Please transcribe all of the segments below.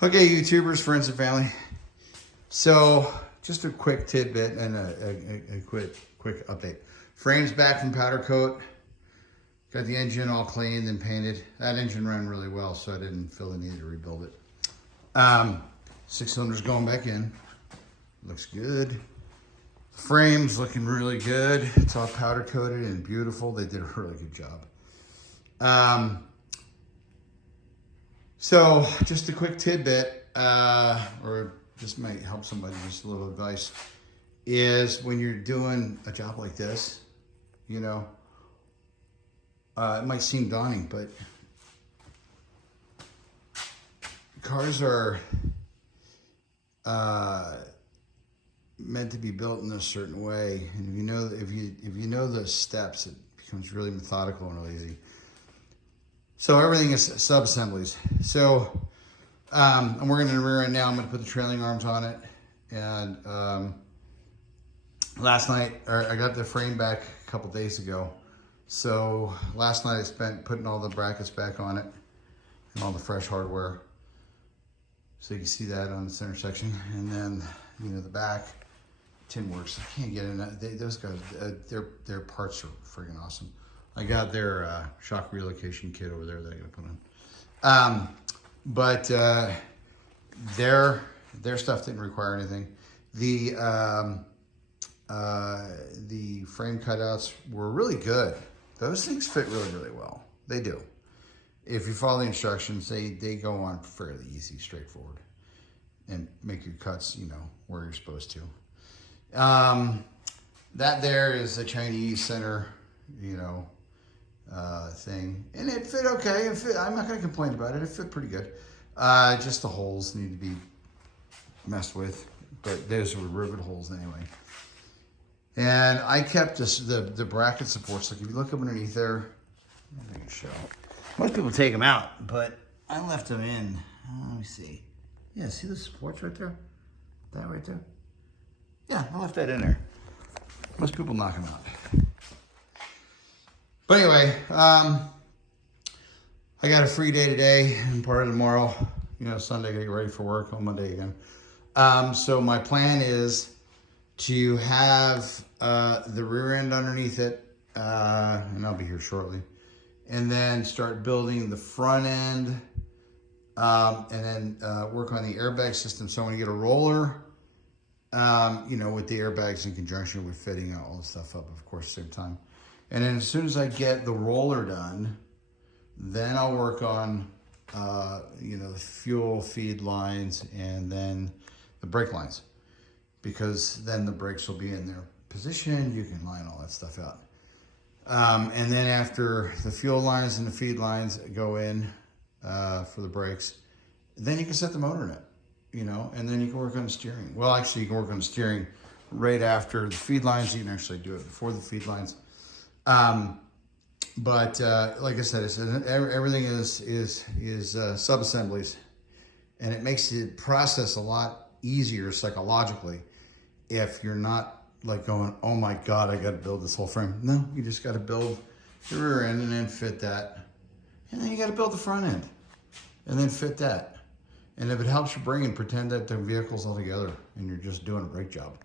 Okay, YouTubers, friends, and family. So, just a quick tidbit and a quick update. Frames back from powder coat. Got the engine all cleaned and painted. That engine ran really well, so I didn't feel the need to rebuild it. 6 cylinders going back in. Looks good. The frame's looking really good. It's all powder coated and beautiful. They did a really good job. So just a quick tidbit, or just might help somebody, just a little advice, is when you're doing a job like this, you know, it might seem daunting, but cars are meant to be built in a certain way. And if you know the steps, it becomes really methodical and really easy. So everything is sub-assemblies. So I'm working on the rear end now. I'm going to put the trailing arms on it. And I got the frame back a couple days ago. So last night I spent putting all the brackets back on it and all the fresh hardware. So you can see that on the center section. And then, you know, the back, Tinworks. I can't get in that. Those guys, their parts are freaking awesome. I got their shock relocation kit over there that I gotta put on. But their stuff didn't require anything. The frame cutouts were really good. Those things fit really, really well. They do. If you follow the instructions, they go on fairly easy, straightforward, and make your cuts, you know, where you're supposed to. That there is a Chinese center, you know, thing, and it fit okay. I'm not going to complain about it. It fit pretty good. Just the holes need to be messed with, but those were rivet holes anyway. And I kept the bracket supports. Like if you look up underneath there, let me show. Most people take them out, but I left them in. Let me see. Yeah, see the supports right there? That right there? Yeah, I left that in there. Most people knock them out. But anyway, I got a free day today and part of tomorrow. You know, Sunday, I gotta get ready for work on Monday again. So my plan is to have the rear end underneath it, and I'll be here shortly, and then start building the front end, and then work on the airbag system. So I'm gonna get a roller, you know, with the airbags in conjunction with fitting all the stuff up, of course, at the same time. And then as soon as I get the roller done, then I'll work on, you know, the fuel feed lines and then the brake lines, because then the brakes will be in their position. You can line all that stuff out. And then after the fuel lines and the feed lines go in for the brakes, then you can set the motor in it, you know, and then you can work on the steering. Well, actually you can work on the steering right after the feed lines. You can actually do it before the feed lines. But like I said, everything is sub-assemblies, and it makes the process a lot easier psychologically if you're not like going, oh my God, I got to build this whole frame. No, you just got to build the rear end and then fit that. And then you got to build the front end and then fit that. And if it helps your brain, pretend that the vehicle's all together and you're just doing a great job.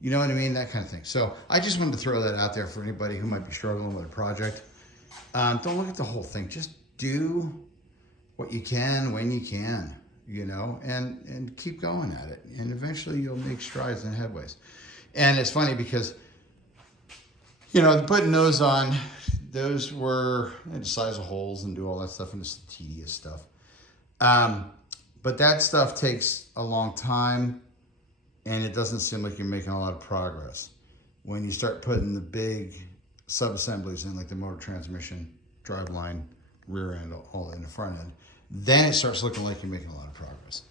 You know what I mean? That kind of thing. So I just wanted to throw that out there for anybody who might be struggling with a project. Don't look at the whole thing. Just do what you can when you can, you know, and keep going at it. And eventually you'll make strides and headways. And it's funny because, you know, putting those on, those were the size of holes and do all that stuff, and it's the tedious stuff. But that stuff takes a long time. And it doesn't seem like you're making a lot of progress. When you start putting the big sub-assemblies in, like the motor transmission, driveline, rear end, all in the front end, then it starts looking like you're making a lot of progress.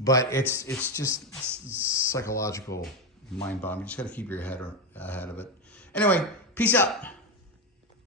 But it's just psychological mind bomb. You just got to keep your head ahead of it. Anyway, peace out.